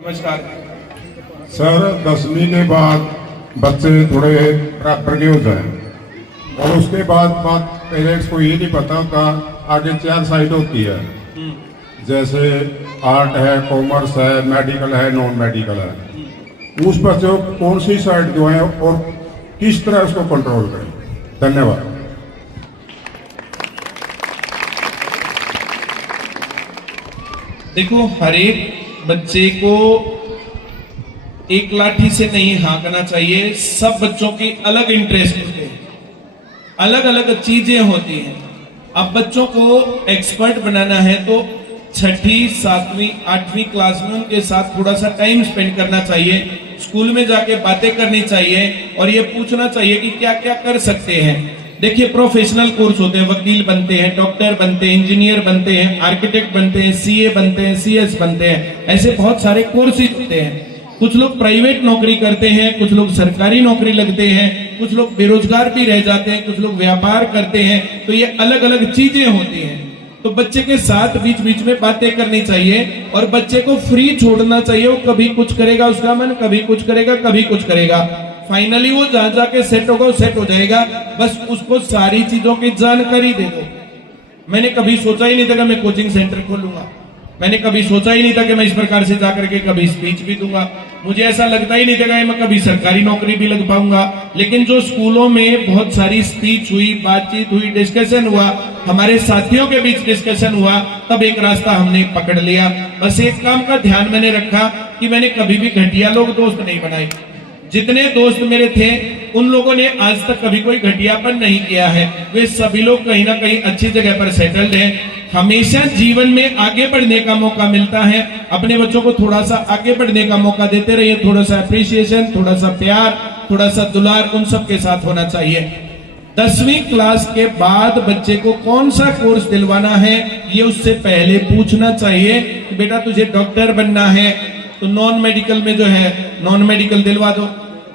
नमस्कार सर। 10वीं के बाद बच्चे थोड़े प्रैक्टिकल हो जाए और उसके बाद पेरेंट्स को ये नहीं पता होता आगे 4 साइड होती है, जैसे आर्ट है, कॉमर्स है, मेडिकल है, नॉन मेडिकल है। उस बच्चे को कौन सी साइड जो है और किस तरह उसको कंट्रोल करें? धन्यवाद। देखो, हर एक बच्चे को एक लाठी से नहीं हाँकना चाहिए। सब बच्चों की अलग इंटरेस्ट होते हैं, अलग अलग चीजें होती हैं। अब बच्चों को एक्सपर्ट बनाना है तो 6ठी, 7वीं, 8वीं क्लास में उनके साथ थोड़ा सा टाइम स्पेंड करना चाहिए। स्कूल में जाके बातें करनी चाहिए और ये पूछना चाहिए कि क्या क्या कर सकते हैं। देखिए, प्रोफेशनल कोर्स होते हैं, वकील बनते हैं, डॉक्टर बनते हैं, इंजीनियर बनते हैं, आर्किटेक्ट बनते हैं, सीए बनते हैं, सीएस बनते हैं। ऐसे बहुत सारे कोर्सेज होते हैं। कुछ लोग प्राइवेट नौकरी करते हैं, कुछ लोग सरकारी नौकरी लगते हैं, कुछ लोग बेरोजगार भी रह जाते हैं, कुछ लोग व्यापार करते हैं। तो ये अलग अलग चीजें होती हैं। तो बच्चे के साथ बीच बीच में बातें करनी चाहिए और बच्चे को फ्री छोड़ना चाहिए। वो कभी कुछ करेगा उसका मन, कभी कुछ करेगा, कभी कुछ करेगा। फाइनली वो जहां जाके सेट होगा, सेट हो जाएगा। बस उसको सारी चीजों की जानकारी दे दो। मैंने कभी सोचा ही नहीं था कि मैं कोचिंग सेंटर खोलूंगा। मैंने कभी सोचा ही नहीं था कि मैं इस प्रकार से जाकर के कभी स्पीच भी दूंगा। मुझे ऐसा लगता ही नहीं था कि मैं कभी सरकारी नौकरी भी लग पाऊंगा। लेकिन जो स्कूलों में बहुत सारी स्पीच हुई, बातचीत हुई, डिस्कशन हुआ, हमारे साथियों के बीच डिस्कशन हुआ, तब एक रास्ता हमने पकड़ लिया। बस एक काम का ध्यान मैंने रखा कि मैंने कभी भी घटिया लोग दोस्त नहीं बनाए। जितने दोस्त मेरे थे उन लोगों ने आज तक कभी कोई घटियापन नहीं किया है। वे सभी लोग कहीं ना कहीं अच्छी जगह पर सेटल्ड हैं। हमेशा जीवन में आगे बढ़ने का मौका मिलता है। अपने बच्चों को थोड़ा सा आगे बढ़ने का मौका देते रहिए। थोड़ा सा अप्रिसिएशन, थोड़ा सा प्यार, थोड़ा सा दुलार उन सब के साथ होना चाहिए। 10वीं क्लास के बाद बच्चे को कौन सा कोर्स दिलवाना है ये उससे पहले पूछना चाहिए कि बेटा तुझे डॉक्टर बनना है तो नॉन मेडिकल में जो है नॉन मेडिकल दिलवा दो,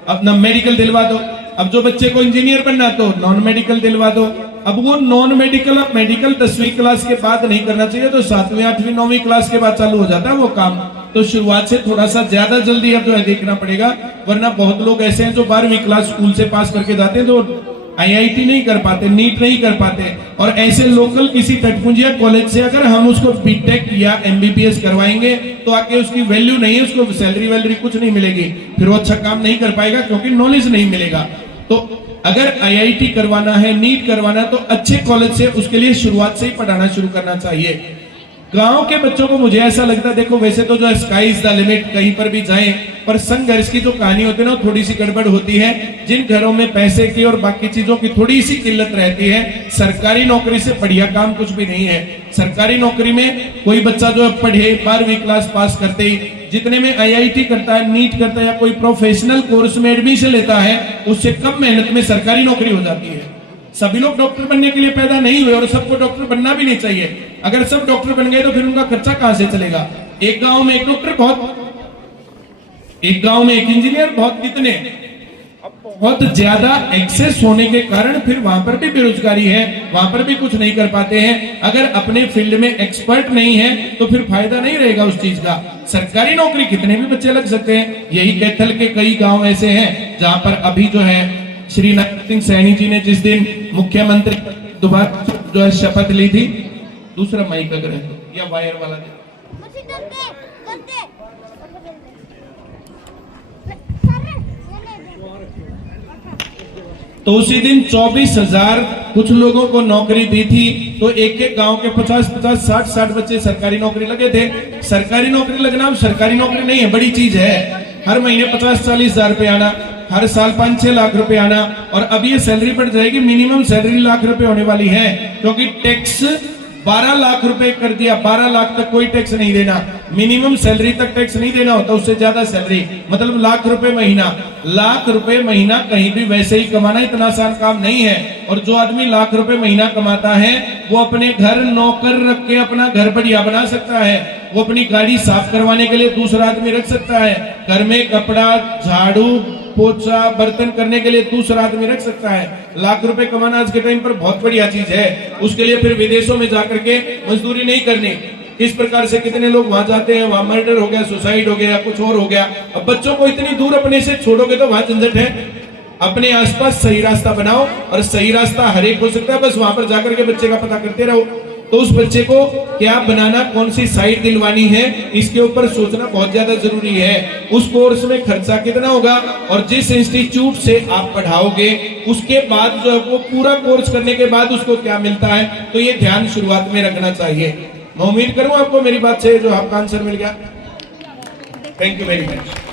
अपना मेडिकल दिलवा दो। अब जो बच्चे को इंजीनियर बनना तो नॉन मेडिकल दिलवा दो। अब वो नॉन मेडिकल अब मेडिकल 10वीं क्लास के बाद नहीं करना चाहिए, तो 7वीं, 8वीं, 9वीं क्लास के बाद चालू हो जाता है वो काम। तो शुरुआत से थोड़ा सा ज्यादा जल्दी अब जो है देखना पड़ेगा, वरना बहुत लोग ऐसे हैं जो 12वीं क्लास स्कूल से पास करके जाते हैं तो IIT नहीं कर पाते, नीट नहीं कर पाते। और ऐसे लोकल किसी तटपुंजिया कॉलेज से अगर हम उसको बीटेक या MBBS करवाएंगे तो आगे उसकी वैल्यू नहीं है, उसको सैलरी वैलरी कुछ नहीं मिलेगी, फिर वो अच्छा काम नहीं कर पाएगा क्योंकि नॉलेज नहीं मिलेगा। तो अगर IIT करवाना है, नीट करवाना है, तो अच्छे कॉलेज से उसके लिए शुरुआत से ही पढ़ाना शुरू करना चाहिए। गांव के बच्चों को मुझे ऐसा लगता है, देखो वैसे तो जो स्काई इज द लिमिट, कहीं पर भी जाएं, पर संघर्ष की जो कहानी होती है ना थोड़ी सी गड़बड़ होती है। जिन घरों में पैसे की और बाकी चीजों की थोड़ी सी किल्लत रहती है, सरकारी नौकरी से बढ़िया काम कुछ भी नहीं है। सरकारी नौकरी में कोई बच्चा जो पढ़े 12वीं क्लास पास करते ही जितने में IIT करता है, नीट करता है या कोई प्रोफेशनल कोर्स में एडमिशन लेता है, उससे कम मेहनत में सरकारी नौकरी हो जाती है। सभी लोग डॉक्टर बनने के लिए पैदा नहीं हुए और सबको डॉक्टर बनना भी नहीं चाहिए। अगर सब डॉक्टर बन गए तो फिर उनका खर्चा कहां से चलेगा? एक गांव में एक डॉक्टर बहुत, एक गांव में एक इंजीनियर बहुत, कितने बहुत ज्यादा एक्सेस होने के कारण फिर वहां पर भी बेरोजगारी है, वहां पर भी कुछ नहीं कर पाते हैं। अगर अपने फील्ड में एक्सपर्ट नहीं है तो फिर फायदा नहीं रहेगा उस चीज का। सरकारी नौकरी कितने भी बच्चे लग सकते हैं। यही कैथल के कई गांव ऐसे हैं जहां पर अभी जो है श्री नरेंद्र सिंह सैनी जी ने जिस दिन मुख्यमंत्री दोबारा जो है शपथ ली थी, दूसरा माइक अगर है तो या वायर वाला दे, तो उसी दिन 24,000 कुछ लोगों को नौकरी दी थी। तो एक एक गांव के 50-50, 60-60 बच्चे सरकारी नौकरी लगे थे। सरकारी नौकरी लगना अब सरकारी नौकरी नहीं है, बड़ी चीज है। हर महीने 50-40 हजार रुपए आना, हर साल 5-6 लाख रुपए आना। और अब ये सैलरी बढ़ जाएगी, मिनिमम सैलरी लाख रुपए होने वाली है, क्योंकि टैक्स 12 लाख रुपए कर दिया। 12 लाख तक कोई टैक्स नहीं देना, मिनिमम सैलरी तक टैक्स नहीं देना होता, उससे ज्यादा सैलरी मतलब लाख रुपए महीना। लाख रुपए महीना कहीं भी वैसे ही कमाना इतना आसान काम नहीं है। और जो आदमी लाख रुपए महीना कमाता है वो अपने घर नौकर रख के अपना घर बढ़िया बना सकता है। वो अपनी गाड़ी साफ करवाने के लिए दूसरा आदमी रख सकता है, घर में कपड़ा, झाड़ू, पोछा, बर्तन करने के लिए दूसरा आदमी रख सकता है। लाख रुपए कमाना आज के टाइम पर बहुत बढ़िया चीज है। उसके लिए फिर विदेशों में जाकर के मजदूरी नहीं करनी। किस प्रकार से कितने लोग वहां जाते हैं, वहां मर्डर हो गया, सुसाइड हो गया, कुछ और हो गया। अब बच्चों को इतनी दूर अपने से छोड़ोगे तो वहां झंझट है। अपने आसपास सही रास्ता बनाओ, और सही रास्ता हर एक हो सकता है, बस वहां पर जाकर के बच्चे का पता करते रहो। तो उस बच्चे को क्या बनाना, कौन सी साइट दिलवानी है, इसके ऊपर सोचना बहुत ज्यादा जरूरी है। उस कोर्स में खर्चा कितना होगा, और जिस इंस्टीट्यूट से आप पढ़ाओगे उसके बाद जो है वो पूरा कोर्स करने के बाद उसको क्या मिलता है, तो ये ध्यान शुरुआत में रखना चाहिए। मैं उम्मीद करूं आपको मेरी बात से जो आपका आंसर मिल गया। Thank you very much.